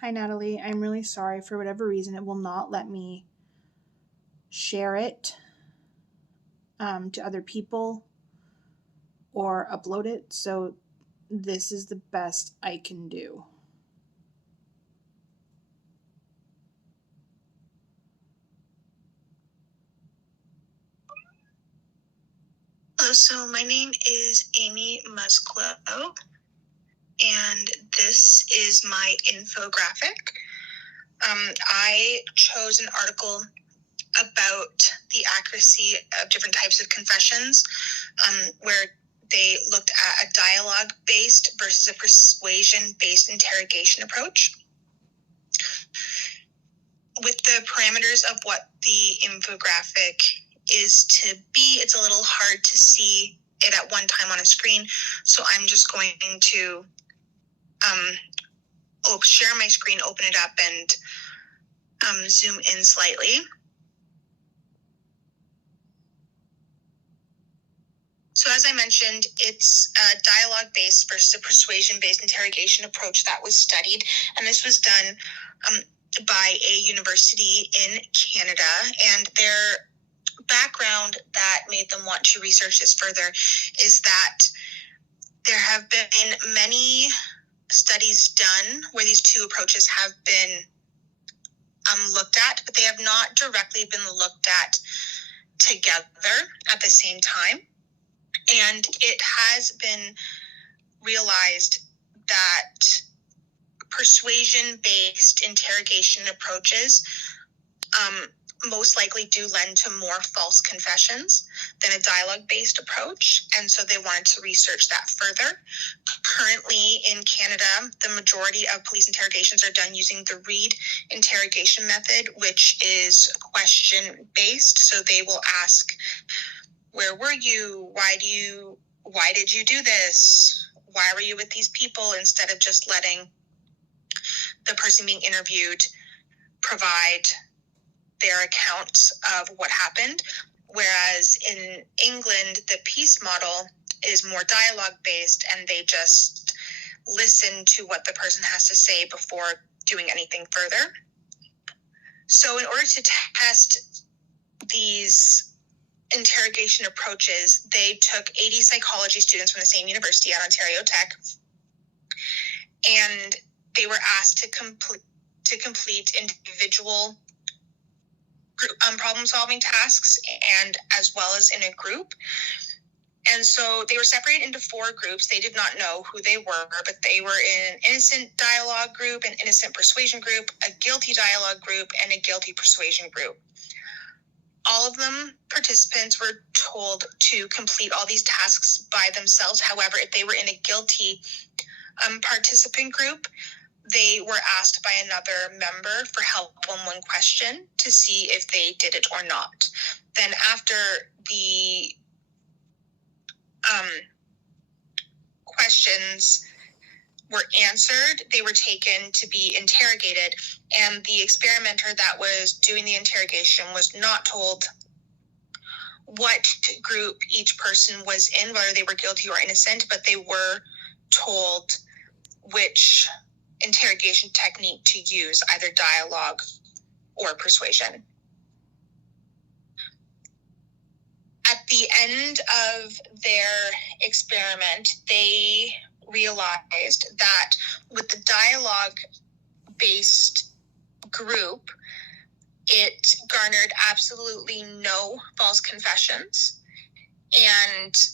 Hi, Natalie. I'm really sorry. For whatever reason, it will not let me share it to other people or upload it. So this is the best I can do. Hello, so my name is Amy Musclo, and this is my infographic. I chose an article about the accuracy of different types of confessions, where they looked at a dialogue-based versus a persuasion-based interrogation approach. With the parameters of what the infographic is to be, it's a little hard to see it at one time on a screen, so I'm just going to share my screen, open it up, and zoom in slightly. So as I mentioned, it's a dialogue-based versus a persuasion-based interrogation approach that was studied, and this was done by a university in Canada, and their background that made them want to research this further is that there have been many studies done where these two approaches have been looked at, but they have not directly been looked at together at the same time. And it has been realized that persuasion-based interrogation approaches most likely do lend to more false confessions than a dialogue-based approach, and so they wanted to research that further. Currently in Canada, the majority of police interrogations are done using the Reid interrogation method, which is question-based. So they will ask, where were you? Why did you do this? Why were you with these people? Instead of just letting the person being interviewed provide their account of what happened. Whereas in England, the peace model is more dialogue-based, and they just listen to what the person has to say before doing anything further. So in order to test these interrogation approaches, they took 80 psychology students from the same university at Ontario Tech, and they were asked to complete individual problem-solving tasks, and as well as in a group. And so they were separated into 4 groups. They did not know who they were, but they were in an innocent dialogue group, an innocent persuasion group, a guilty dialogue group, and a guilty persuasion group. All of them participants were told to complete all these tasks by themselves. However, if they were in a guilty participant group, they were asked by another member for help on one question to see if they did it or not. Then after the questions were answered, they were taken to be interrogated, and the experimenter that was doing the interrogation was not told what group each person was in, whether they were guilty or innocent, but they were told which interrogation technique to use, either dialogue or persuasion. At the end of their experiment, they realized that with the dialogue-based group, it garnered absolutely no false confessions, and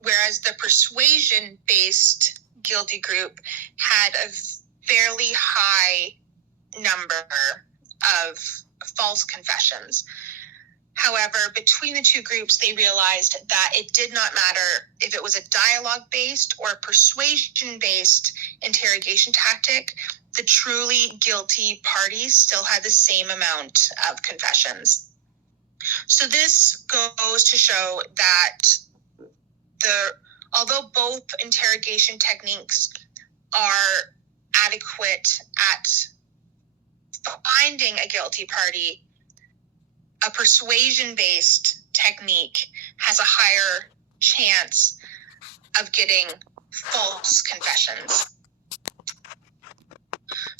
whereas the persuasion-based guilty group had a fairly high number of false confessions. However, between the two groups, they realized that it did not matter if it was a dialogue-based or a persuasion-based interrogation tactic. The truly guilty parties still had the same amount of confessions. So this goes to show that although both interrogation techniques are adequate at finding a guilty party, a persuasion-based technique has a higher chance of getting false confessions.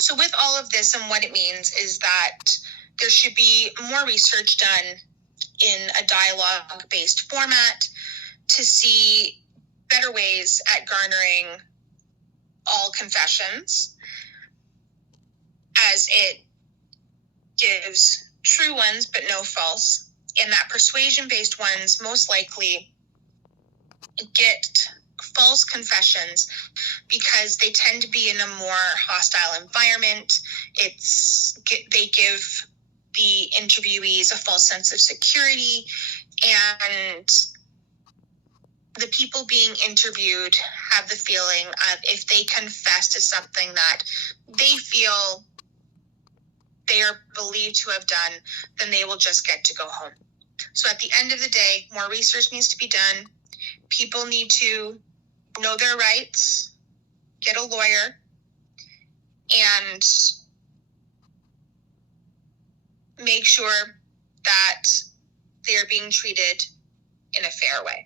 So with all of this, and what it means is that there should be more research done in a dialogue-based format to see better ways at garnering all confessions, as it gives true ones but no false, and that persuasion-based ones most likely get false confessions because they tend to be in a more hostile environment. They give the interviewees a false sense of security, and the people being interviewed have the feeling of if they confess to something that they feel they are believed to have done, then they will just get to go home. So at the end of the day, more research needs to be done. People need to know their rights, get a lawyer, and make sure that they're being treated in a fair way.